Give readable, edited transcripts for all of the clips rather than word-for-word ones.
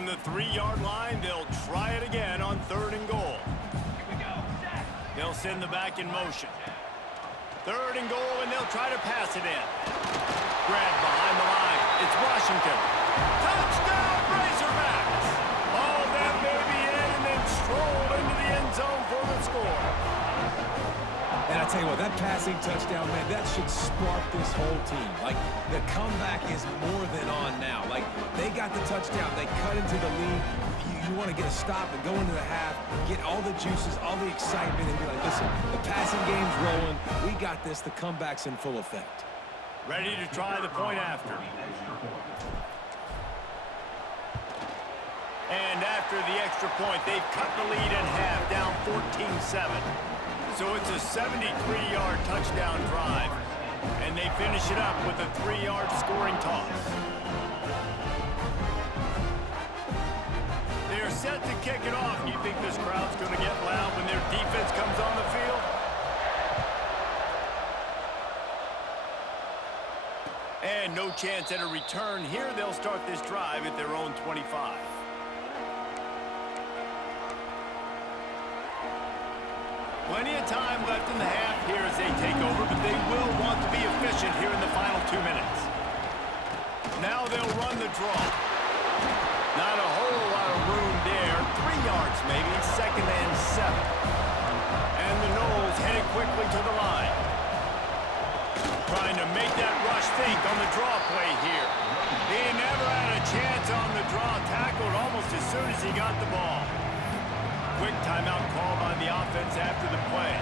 From the 3-yard line, they'll try it again on 3rd and goal. They'll send the back in motion. 3rd and goal, and they'll try to pass it in. Grabbed behind the line. It's Washington. Touchdown, Razorbacks! All that baby in and then strolled into the end zone for the score. And I tell you what, that passing touchdown, man, that should spark this whole team. Like, the comeback is more than on now. Like, they got the touchdown. They cut into the lead. You want to get a stop and go into the half, get all the juices, all the excitement, and be like, listen, the passing game's rolling. We got this. The comeback's in full effect. Ready to try the point after. And after the extra point, they've cut the lead in half, down 14-7. So it's a 73-yard touchdown drive. And they finish it up with a 3-yard scoring toss. They're set to kick it off. You think this crowd's going to get loud when their defense comes on the field? And no chance at a return here. They'll start this drive at their own 25. Plenty of time left in the half here as they take over, but they will want to be efficient here in the final 2 minutes. Now they'll run the draw. Not a whole lot of room there. 3 yards maybe, 2nd and 7. And the Noles headed quickly to the line. Trying to make that rush think on the draw play here. He never had a chance on the draw, tackled almost as soon as he got the ball. Quick timeout call by the offense after the play.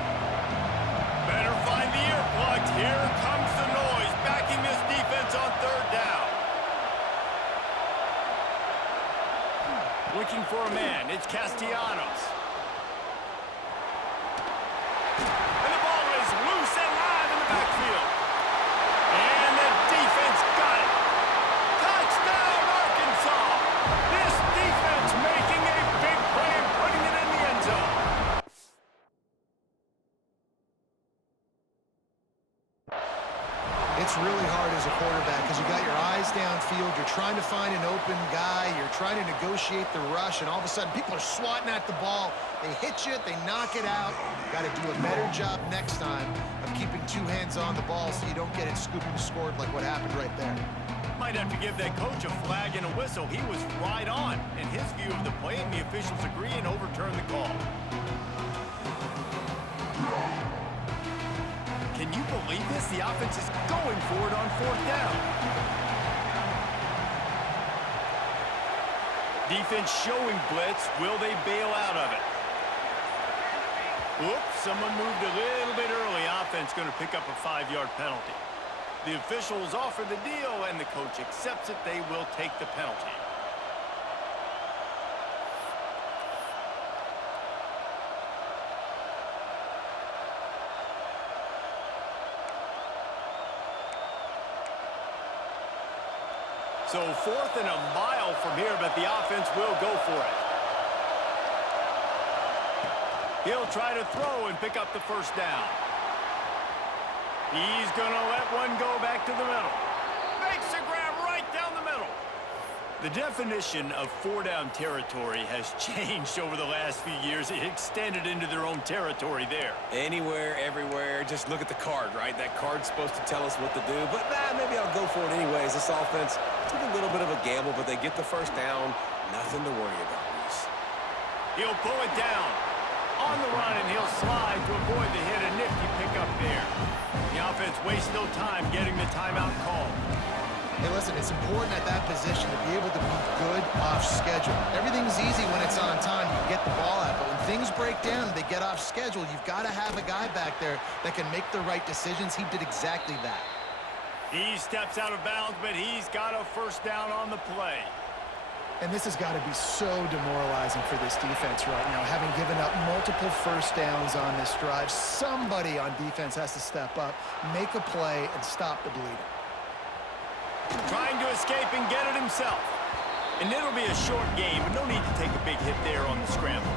Better find the earplugs. Here comes the noise, backing this defense on 3rd down. Looking for a man. It's Castellanos. And the ball is loose and live in the backfield. And the defense got it. Touchdown, Arkansas. This defense making a big play and putting it in the end zone. It's really hard as a quarterback because you got your eyes downfield. You're trying to find an open guy. You're trying to negotiate the rush, and all of a sudden people are swatting at the ball. They hit you. They knock it out. Got to do a better job next time of keeping 2 hands on the ball so you don't get it scooped and scored like what happened right there. Might have to give that coach a flag and a whistle. He was right on in his view of the play, and the officials agree and overturn the call. Can you believe this? The offense is going for it on 4th down. Defense showing blitz. Will they bail out of it? Whoops, someone moved a little bit early. Offense going to pick up a 5-yard penalty. The officials offer the deal, and the coach accepts it. They will take the penalty. So 4th and a mile from here, but the offense will go for it. He'll try to throw and pick up the 1st down. He's going to let one go back to the middle. Makes a grab right down the middle. The definition of 4-down territory has changed over the last few years. It extended into their own territory there. Anywhere, everywhere, just look at the card, right? That card's supposed to tell us what to do, but maybe I'll go for it anyways. This offense took a little bit of a gamble, but they get the 1st down. Nothing to worry about, Reese. He'll pull it down on the run, and he'll slide to avoid the hit. A nifty pickup there. The offense wastes no time getting the timeout called. Hey, listen, it's important at that position to be able to be good off schedule. Everything's easy when it's on time. You get the ball out. But when things break down, they get off schedule, you've got to have a guy back there that can make the right decisions. He did exactly that. He steps out of bounds, but he's got a 1st down on the play. And this has got to be so demoralizing for this defense right now, having given up multiple 1st downs on this drive. Somebody on defense has to step up, make a play, and stop the bleeding. Trying to escape and get it himself. And it'll be a short game, but no need to take a big hit there on the scramble.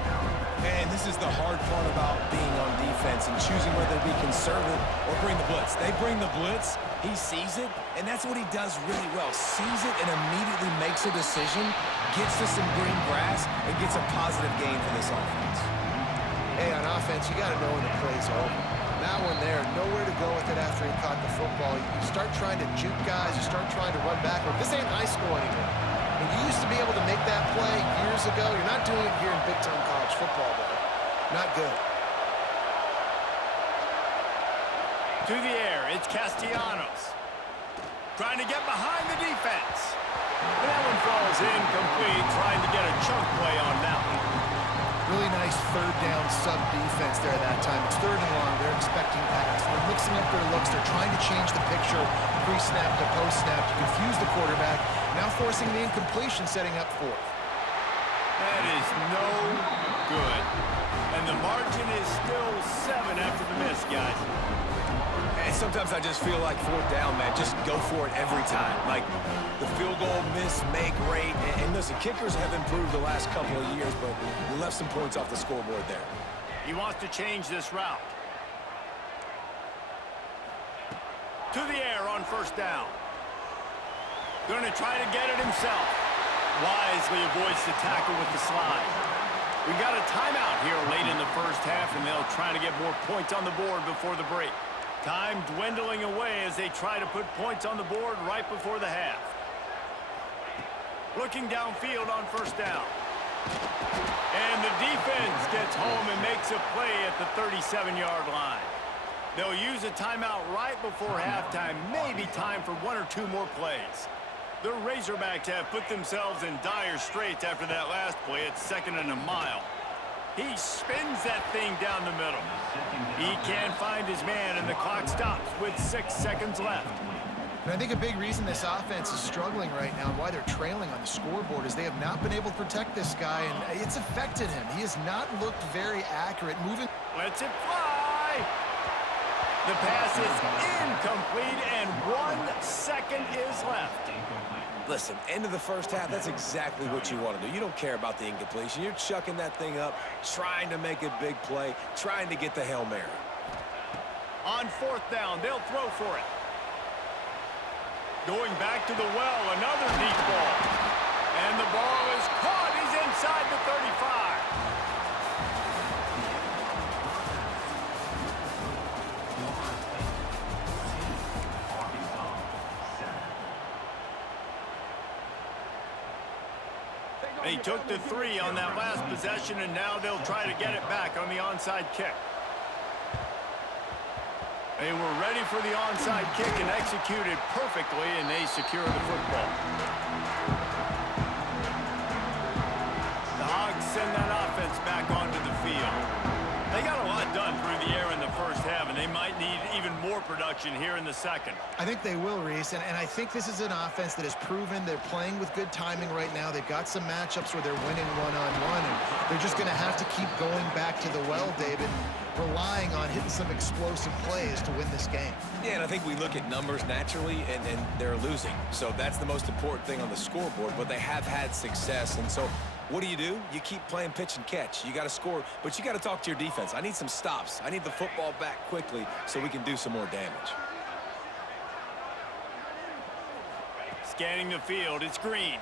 And this is the hard part about being on defense and choosing whether to be conservative or bring the blitz. They bring the blitz, he sees it, and that's what he does really well. Sees it and immediately makes a decision, gets to some green grass, and gets a positive gain for this offense. Hey, on offense, you got to know when the play's over. That one there, nowhere to go with it after he caught the football. You start trying to juke guys, you start trying to run backward. This ain't high school anymore. When you used to be able to make that play years ago, you're not doing it here in big-time college football, though. Not good. To the air, it's Castellanos. Trying to get behind the defense. That one falls incomplete, trying to get a chunk play on that one. Really nice third down sub-defense there that time. It's third and long. They're expecting pass. They're mixing up their looks. They're trying to change the picture pre-snap to post-snap to confuse the quarterback. Now forcing the incompletion, setting up fourth. That is no good. And the margin is still 7 after the miss, guys. And sometimes I just feel like fourth down, man. Just go for it every time. Like the field goal miss, make rate. And listen, kickers have improved the last couple of years, but we left some points off the scoreboard there. He wants to change this route. To the air on first down. Going to try to get it himself. Wisely avoids the tackle with the slide. We got a timeout here late in the first half, and they'll try to get more points on the board before the break. Time dwindling away as they try to put points on the board right before the half. Looking downfield on first down. And the defense gets home and makes a play at the 37-yard line. They'll use a timeout right before halftime, maybe time for 1 or 2 more plays. The Razorbacks have put themselves in dire straits after that last play at 2nd and a mile. He spins that thing down the middle. He can't find his man, and the clock stops with 6 seconds left. And I think a big reason this offense is struggling right now and why they're trailing on the scoreboard is they have not been able to protect this guy, and it's affected him. He has not looked very accurate moving. Lets it fly. The pass is incomplete, and 1 second is left. Listen, end of the first half, that's exactly what you want to do. You don't care about the incompletion. You're chucking that thing up, trying to make a big play, trying to get the Hail Mary. On fourth down, they'll throw for it. Going back to the well, another deep ball. And the ball is caught. He's inside the 35. They took the 3 on that last possession, and now they'll try to get it back on the onside kick. They were ready for the onside kick and executed perfectly, and they secure the football. The Hogs send that offense back onto the field. They got a lot done through the air in the first half, and they might need even more production here in the second. I think they will, Reese, and I think this is an offense that has proven they're playing with good timing right now. They've got some matchups where they're winning one-on-one, and they're just going to have to keep going back to the well, David, relying on hitting some explosive plays to win this game. Yeah, and I think we look at numbers naturally, and they're losing. So that's the most important thing on the scoreboard, but they have had success, and so what do? You keep playing pitch and catch. You got to score, but you got to talk to your defense. I need some stops. I need the football back quickly so we can do some more damage. Scanning the field, it's Green.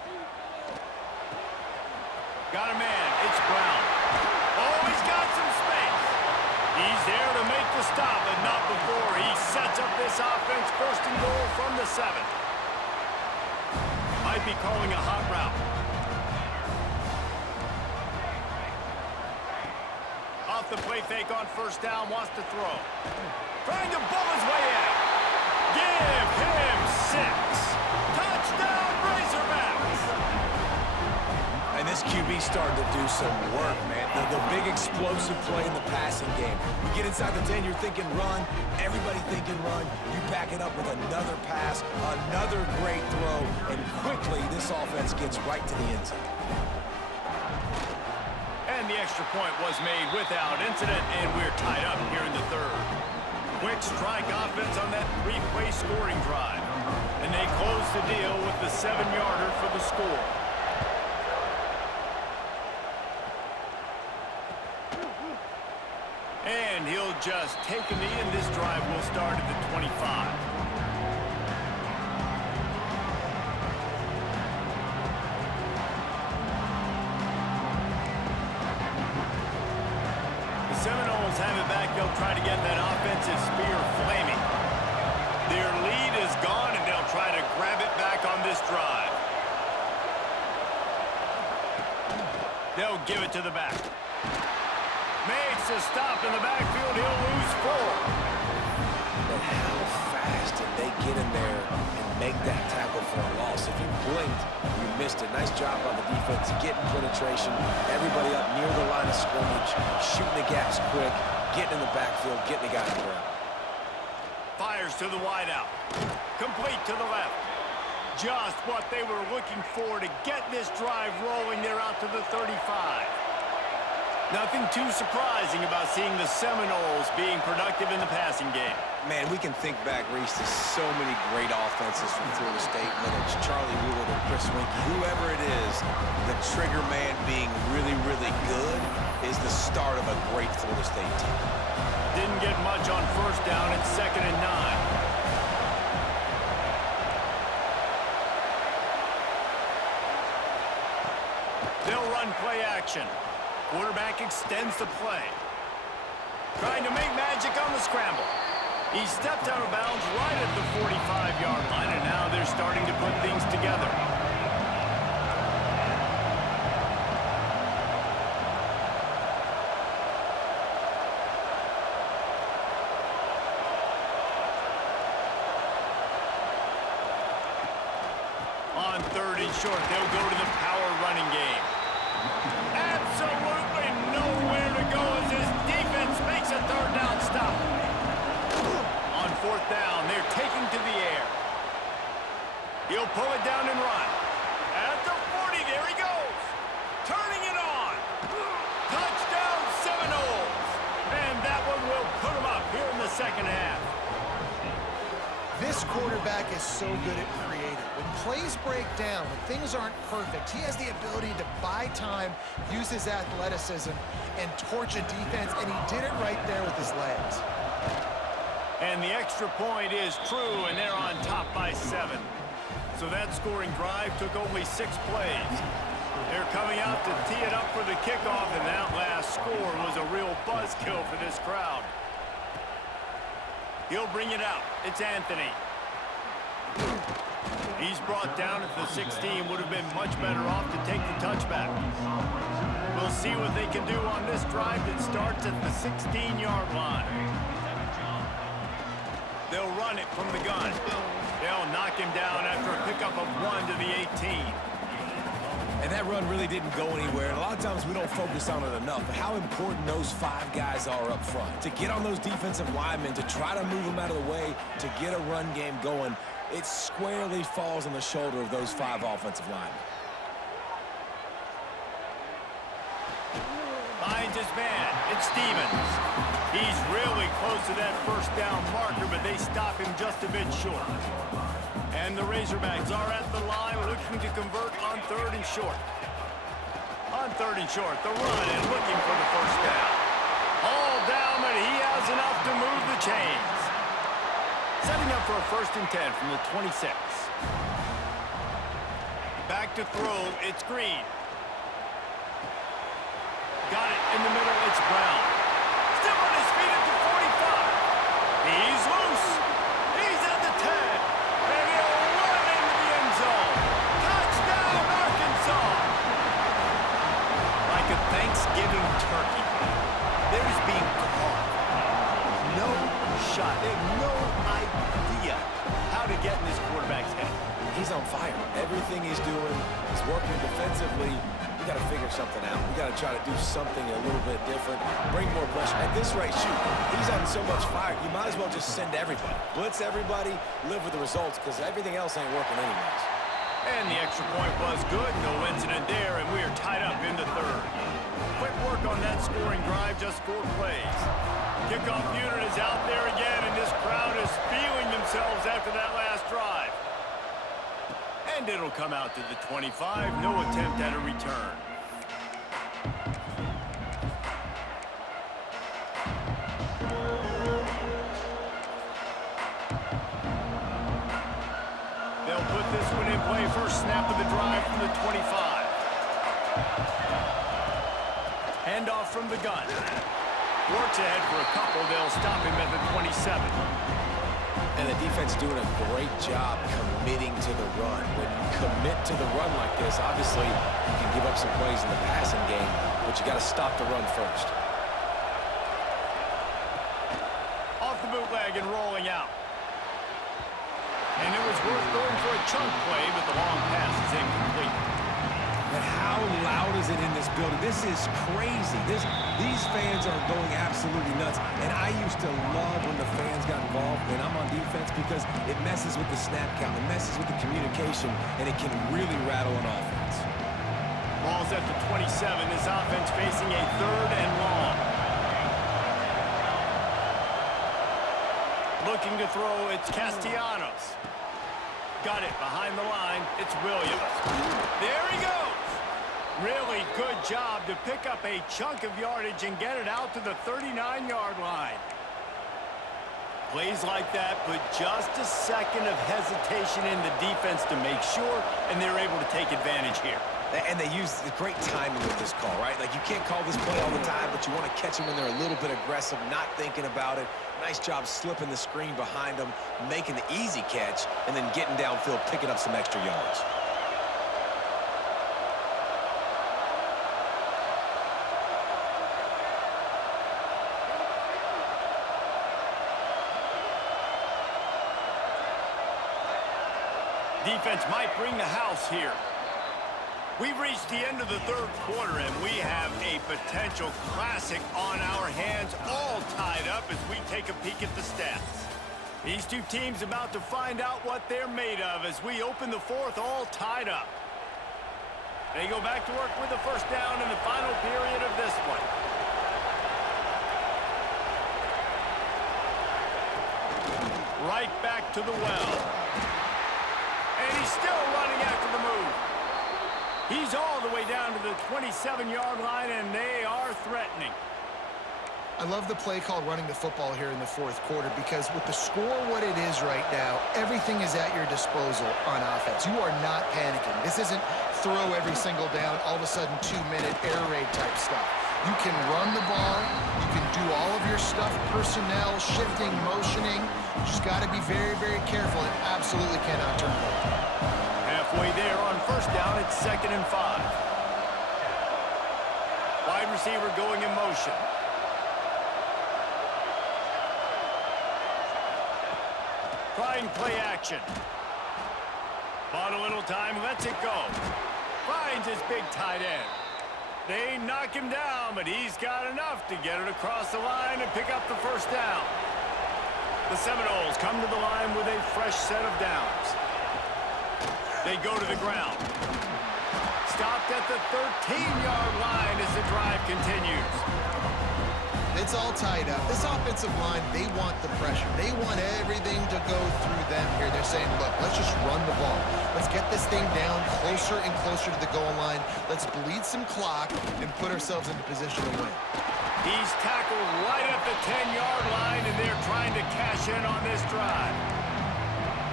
Got a man, it's Brown. Oh, he's got some space. He's there to make the stop, but not before he sets up this offense first and goal from the 7. Might be calling a hot route. Off the play fake on first down, wants to throw. Trying to bull his way out. Give him 6. Touchdown, Razorbacks! And this QB started to do some work, man. The big explosive play in the passing game. You get inside the 10, you're thinking run. Everybody thinking run. You back it up with another pass, another great throw, and quickly this offense gets right to the end zone. And the extra point was made without incident, and we're tied up here in the third. Quick strike offense on that 3-play scoring drive. And they close the deal with the 7-yarder for the score. just take a knee, and this drive will start at the 25. The Seminoles have it back. They'll try to get that offensive spear flaming. Their lead is gone, and they'll try to grab it back on this drive. They'll give it to the back. Makes a stop in the backfield. He'll lose 4. But how fast did they get in there and make that tackle for a loss? If you blinked, you missed it. Nice job on the defense, getting penetration. Everybody up near the line of scrimmage, shooting the gaps quick, getting in the backfield, getting the guy on the ground. Fires to the wideout. Complete to the left. Just what they were looking for to get this drive rolling. They're out to the 35. Nothing too surprising about seeing the Seminoles being productive in the passing game. Man, we can think back, Reese, to so many great offenses from Florida State, whether it's Charlie Woolard or Chris Winkie, whoever it is, the trigger man being really, really good is the start of a great Florida State team. Didn't get much on first down. It's 2nd and 9. They'll run play action. Quarterback extends the play. Trying to make magic on the scramble. He stepped out of bounds right at the 45-yard line, and now they're starting to put things together. On 3rd and short, they'll go to the power running game. Absolutely nowhere to go as his defense makes a 3rd down stop. On 4th down, they're taking to the air. He'll pull it down and run. At the 40, there he goes. Turning it on. Touchdown Seminoles. And that one will put him up here in the 2nd half. This quarterback is so good at creating. When plays break down, when things aren't perfect, he has the ability to buy time, use his athleticism, and torch a defense, and he did it right there with his legs. And the extra point is true, and they're on top by 7. So that scoring drive took only 6 plays. They're coming out to tee it up for the kickoff, and that last score was a real buzzkill for this crowd. He'll bring it out. It's Anthony. He's brought down at the 16. Would have been much better off to take the touchback. We'll see what they can do on this drive that starts at the 16-yard line. They'll run it from the gun. They'll knock him down after a pickup of 1 to the 18. And that run really didn't go anywhere. And a lot of times we don't focus on it enough. But how important those 5 guys are up front. To get on those defensive linemen, to try to move them out of the way, to get a run game going, it squarely falls on the shoulder of those 5 offensive linemen. Finds his man. It's Stevens. He's really close to that 1st down marker, but they stop him just a bit short. And the Razorbacks are at the line looking to convert on 3rd and short. On 3rd and short, the run and looking for the 1st down. All down, but he has enough to move the chains. Setting up for a 1st and 10 from the 26. Back to throw, it's Green. Got it in the middle, it's Brown. Still on his feet at the 45. He's loose. He's at the 10. And he'll run into the end zone. Touchdown, Arkansas. Like a Thanksgiving turkey. They're just being caught. No shot. They have no idea how to get in this quarterback's head. He's on fire. Everything he's doing is working defensively. We got to figure something out. We got to try to do something a little bit different, bring more pressure. At this rate, shoot, he's on so much fire, you might as well just send everybody. Blitz everybody, live with the results, because everything else ain't working anyways. And the extra point was good. No incident there, and we are tied up in the 3rd. Quick work on that scoring drive, just 4 plays. Kickoff unit is out there again, and this crowd is feeling themselves after that last drive. And it'll come out to the 25. No attempt at a return. this one in play. First snap of the drive from the 25. Handoff from the gun. Works ahead for a couple. They'll stop him at the 27. And the defense doing a great job committing to the run. When you commit to the run like this, obviously you can give up some plays in the passing game, but you got to stop the run first. Off the bootleg and rolling out. And it was worth going for a chunk play, but the long pass is incomplete. And how loud is it in this building? This is crazy. These fans are going absolutely nuts. And I used to love when the fans got involved when I'm on defense because it messes with the snap count, it messes with the communication, and it can really rattle an offense. Ball's at the 27. This offense facing a 3rd and long. Looking to throw, it's Castellanos. Got it behind the line. It's Williams. There he goes. Really good job to pick up a chunk of yardage and get it out to the 39-yard line. Plays like that put just a second of hesitation in the defense to make sure, and they're able to take advantage here. And they use the great timing with this call, right? Like, you can't call this play all the time, but you want to catch them when they're a little bit aggressive, not thinking about it. Nice job slipping the screen behind them, making the easy catch, and then getting downfield, picking up some extra yards. Defense might bring the house here. We've reached the end of the 3rd quarter, and we have a potential classic on our hands, all tied up as we take a peek at the stats. These two teams about to find out what they're made of as we open the 4th, all tied up. They go back to work with the first down in the final period of this one. Right back to the well. And he's still running after the move. He's all the way down to the 27-yard line, and they are threatening. I love the play call running the football here in the 4th quarter because with the score what it is right now, everything is at your disposal on offense. You are not panicking. This isn't throw every single down, all of a sudden 2-minute air raid type stuff. You can run the ball. You can do all of your stuff, personnel, shifting, motioning. You just got to be very, very careful and absolutely cannot turn it over. Halfway there on first down, it's 2nd and 5. Wide receiver going in motion. Trying play action. Bought a little time, lets it go. Finds his big tight end. They knock him down, but he's got enough to get it across the line and pick up the first down. The Seminoles come to the line with a fresh set of downs. They go to the ground. Stopped at the 13-yard line as the drive continues. It's all tied up. This offensive line, they want the pressure. They want everything to go through them here. They're saying, look, let's just run the ball. Let's get this thing down closer and closer to the goal line. Let's bleed some clock and put ourselves into position to win. He's tackled right at the 10-yard line, and they're trying to cash in on this drive.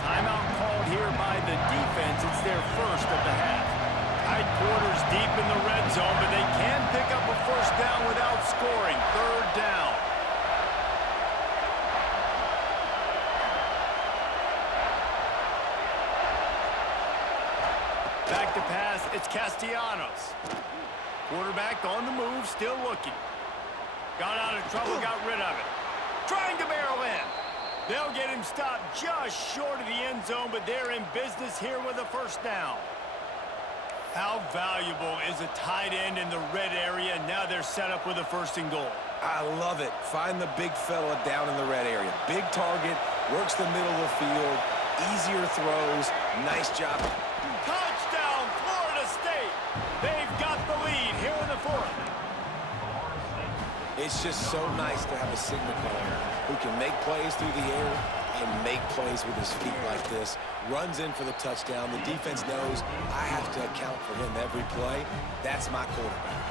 Timeout called here by the defense. It's their first of the half. Tight quarters deep in the red zone, but they can pick up a first down without scoring. 3rd down. Back to pass, it's Castellanos. Quarterback on the move, still looking. Got out of trouble, got rid of it. Trying to barrel in. They'll get him stopped just short of the end zone, but they're in business here with a first down. How valuable is a tight end in the red area? Now they're set up with a 1st and goal. I love it. Find the big fella down in the red area. Big target, works the middle of the field, easier throws, nice job. Touchdown, Florida State. They've got the lead here in the 4th. It's just so nice to have a signal caller who can make plays through the air and make plays with his feet like this. Runs in for the touchdown. The defense knows I have to account for him every play. That's my quarterback.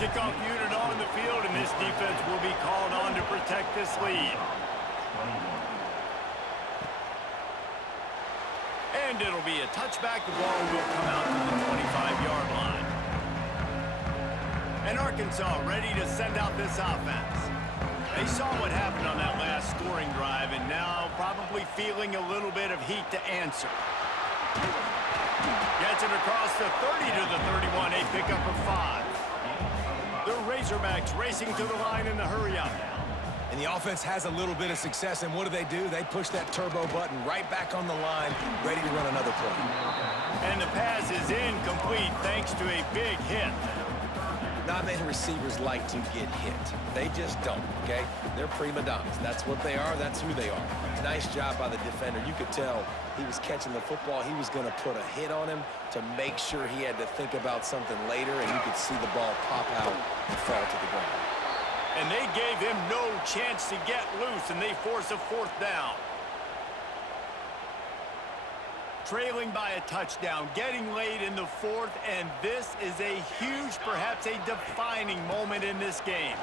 Kickoff unit on the field, and this defense will be called on to protect this lead. And it'll be a touchback. The ball will come out to the 25-yard line. And Arkansas ready to send out this offense. They saw what happened on that last scoring drive, and now probably feeling a little bit of heat to answer. Gets it across the 30 to the 31, a pickup of 5. The Razorbacks racing to the line in the hurry-up. And the offense has a little bit of success, and what do? They push that turbo button right back on the line, ready to run another play. And the pass is incomplete thanks to a big hit. Not many receivers like to get hit. They just don't, okay? They're prima donnas. That's what they are. That's who they are. Nice job by the defender. You could tell he was catching the football. He was going to put a hit on him to make sure he had to think about something later, and you could see the ball pop out and fall to the ground. And they gave him no chance to get loose, and they force a 4th down. Trailing by a touchdown, getting late in the 4th, and this is a huge, perhaps a defining moment in this game.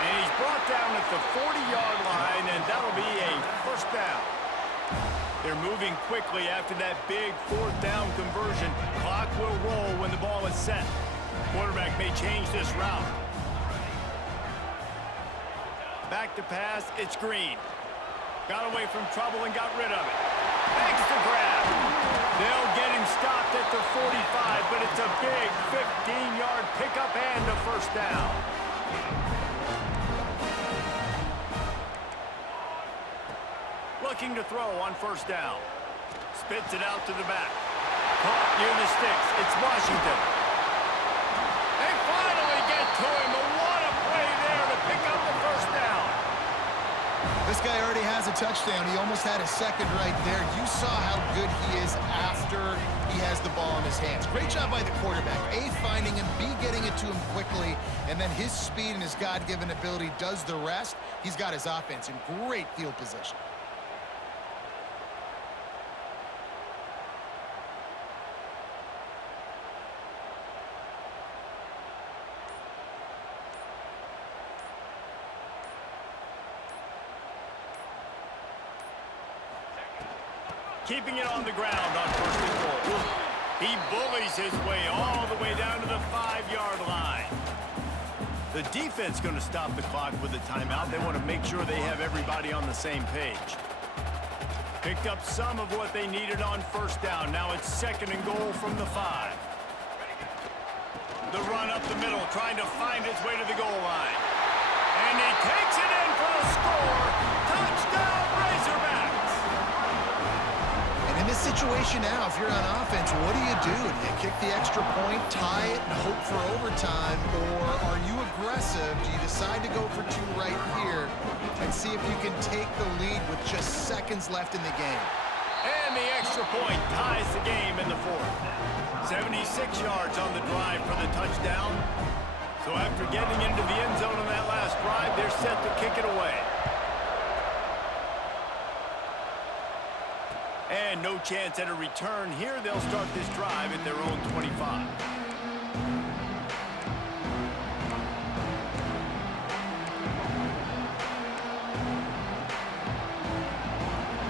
And he's brought down at the 40-yard line, and that'll be a 1st down. They're moving quickly after that big 4th down conversion. Clock will roll when the ball is set. Quarterback may change this route. Back to pass, it's Green. Got away from trouble and got rid of it. Extra grab. They'll get him stopped at the 45, but it's a big 15-yard pickup and a 1st down. Looking to throw on 1st down. Spits it out to the back. Caught near the sticks. It's Washington. They finally get to him. What a play there to pick up the 1st down. This guy already has a touchdown. He almost had a 2nd right there. You saw how good he is after he has the ball in his hands. Great job by the quarterback. A, finding him, B, getting it to him quickly, and then his speed and his God-given ability does the rest. He's got his offense in great field position. Keeping it on the ground on 1st and goal. He bullies his way all the way down to the 5-yard line. The defense going to stop the clock with a timeout. They want to make sure they have everybody on the same page. Picked up some of what they needed on 1st down. Now it's 2nd and goal from the 5. The run up the middle, trying to find his way to the goal line. And he takes it in for the score. Touchdown, Razorbacks! In this situation now, if you're on offense, what do? Do you kick the extra point, tie it, and hope for overtime, or are you aggressive? Do you decide to go for 2 right here and see if you can take the lead with just seconds left in the game? And the extra point ties the game in the 4th. 76 yards on the drive for the touchdown. So after getting into the end zone on that last drive, they're set to kick it away. And no chance at a return here. They'll start this drive at their own 25.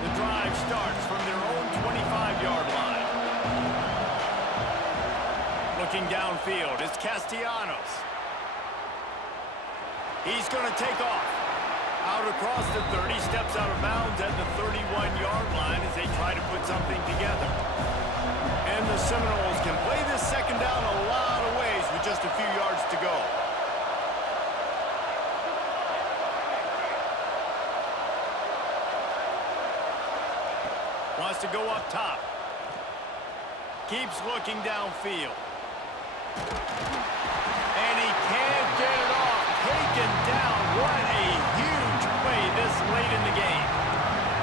The drive starts from their own 25-yard line. Looking downfield, it's Castellanos. He's going to take off. Out across the 30, steps out of bounds at the 31-yard line as they try to put something together. And the Seminoles can play this 2nd down a lot of ways with just a few yards to go. Wants to go up top. Keeps looking downfield. And he can't get it off. Taken down. What a huge play this late in the game.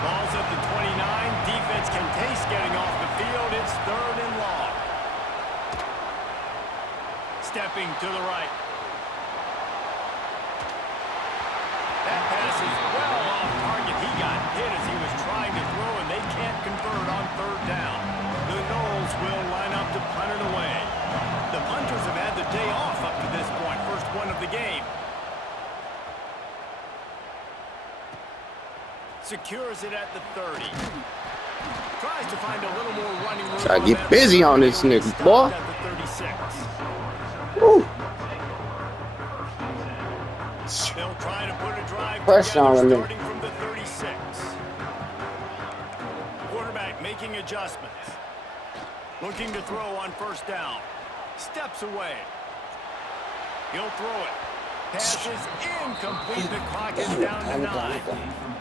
Ball's at the 29. Defense can taste getting off the field. It's 3rd and long. Stepping to the right. That pass is well off target. He got hit as he was trying to throw, and they can't convert on 3rd down. The Noles will line up to punt it away. The punters have had the day off up to this point. First one of the game. Secures it at the 30. Tries to find a little more running room. Try to get busy on this nigga, boy. Woo. They'll try to put a drive Pressure on together him. starting from the 36. Quarterback making adjustments. Looking to throw on first down. Steps away. He'll throw it. Pass is incomplete. The clock is down to 9.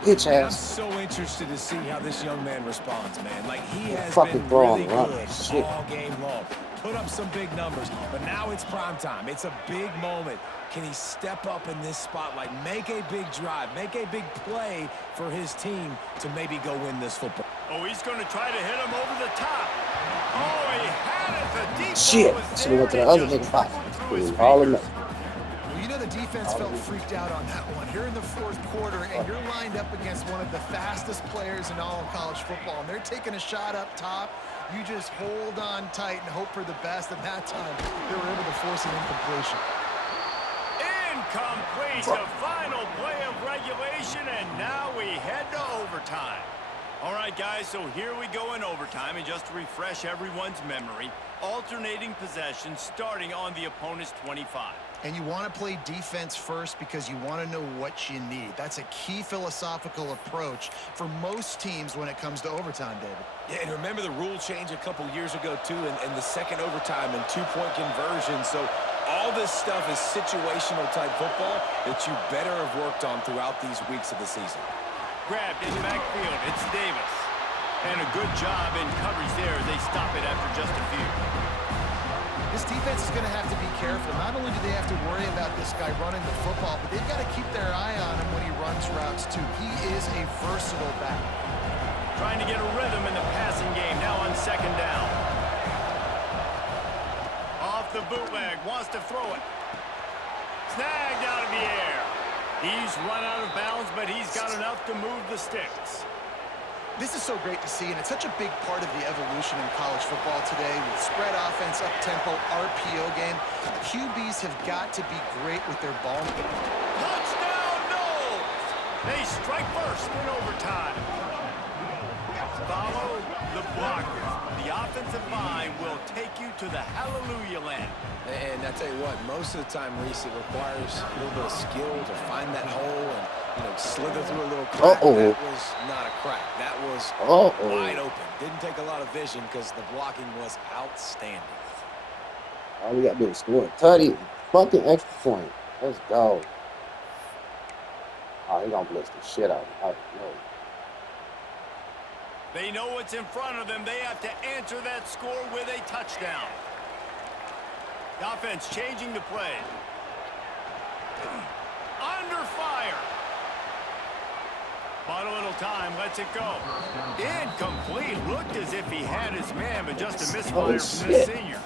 Bitch I'm ass. so interested to see how this young man responds, man. Like, he has Fucking been throw really him, right? good Shit. all game long. Put up some big numbers, but now it's prime time. It's a big moment. Can he step up in this spotlight, make a big drive, make a big play for his team to maybe go win this football? Oh, he's going to try to hit him over the top. Oh, he had it. The deep Shit. ball was Should have went to the there, and other it nigga just spot. trickled through his All of fingers. them. Well, you know the defense felt freaked out on that one. You're in the fourth quarter, and you're lined up against one of the fastest players in all of college football, and they're taking a shot up top. You just hold on tight and hope for the best, and that time they were able to force an incompletion. Incomplete. The final play of regulation, and now we head to overtime. All right, guys, so here we go in overtime, and just to refresh everyone's memory, alternating possession starting on the opponent's 25. And you want to play defense first because you want to know what you need. That's a key philosophical approach for most teams when it comes to overtime, David. Yeah, and remember the rule change a couple years ago, too, and the second overtime and two-point conversion. So all this stuff is situational type football that you better have worked on throughout these weeks of the season. Grabbed in the backfield. It's Davis. And a good job in coverage there as they stop it after just a few. This defense is going to have to be careful. Not only do they have to worry about this guy running the football, but they've got to keep their eye on him when he runs routes, too. He is a versatile back. Trying to get a rhythm in the passing game now on second down. Off the bootleg. Wants to throw it. Snagged out of the air. He's run out of bounds, but he's got enough to move the sticks. This is so great to see, and it's such a big part of the evolution in college football today with spread offense, up-tempo, RPO game. QBs have got to be great with their ball. Touchdown, Knowles! They strike first in overtime. Follow the blockers. The offensive line will take you to the hallelujah land. And I tell you what, most of the time, Reese, it requires a little bit of skill to find that hole and, you know, slither through a little crack. That was not a crack. That was wide open. Didn't take a lot of vision because the blocking was outstanding. All we got to do is score. 30 fucking extra point. Let's go. Oh, he gonna blitz the shit out of him. They know what's in front of them. They have to answer that score with a touchdown. The offense changing the play. Under fire. Bought a little time, lets it go. Incomplete. Looked as if he had his man, but just a misfire from this senior.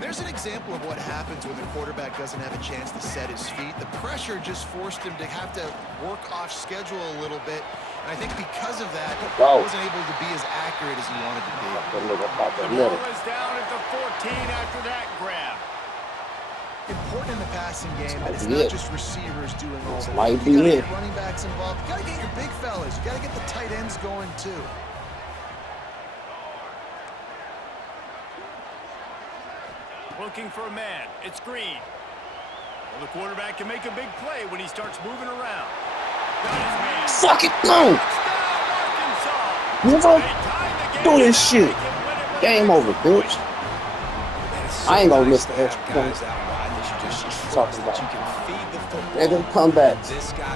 There's an example of what happens when the quarterback doesn't have a chance to set his feet. The pressure just forced him to have to work off schedule a little bit. And I think because of that, he wasn't able to be as accurate as he wanted to be. The ball is down at the 14 after that grab. Important in the passing game, but it's not just receivers doing all the work. You gotta get running backs involved. You gotta get your big fellas. You gotta get the tight ends going too. Looking for a man. It's Green. Well, the quarterback can make a big play when he starts moving around. Got his man. Fuck it, go! Touchdown, Arkansas! Do this shit. Game over, bitch. I ain't gonna miss the extra point. Talking about. Nigga, come back.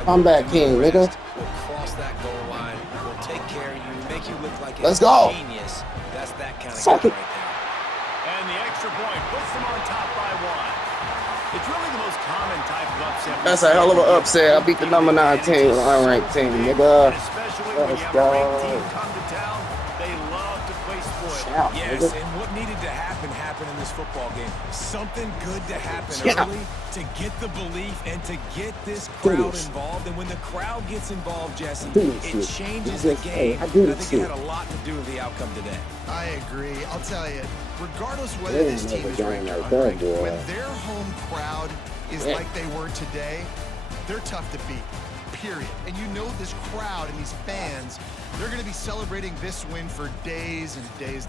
Come back, King, nigga. Will cross that goal line. Will take care of you. Make you look like Let's go. Genius. That's that kind of Fuck guy it. right there. And the extra point puts them on top by 1. It's really the most common type of upset. That's a hell of an upset. I beat the number 9 team, unranked team, nigga. Especially when you Let's have a ranked team go. come to town, they love to play spoil. Shout, Yes, nigga. and what needed to happen happened in this football game. Something good to happen Yeah. early to get the belief and to get this Do crowd this. involved. And when the crowd gets involved, Jesse, Do this it shit. changes Do the this. game. Hey, I do And I this think it shit. had a lot to do with the outcome today. I agree. I'll tell you, regardless whether They this didn't team have a is game ranked or like that, unranked, boy. when their home crowd is Yeah. like they were today, they're tough to beat. period. And you know this crowd and these fans, they're going to be celebrating this win for days and days to come.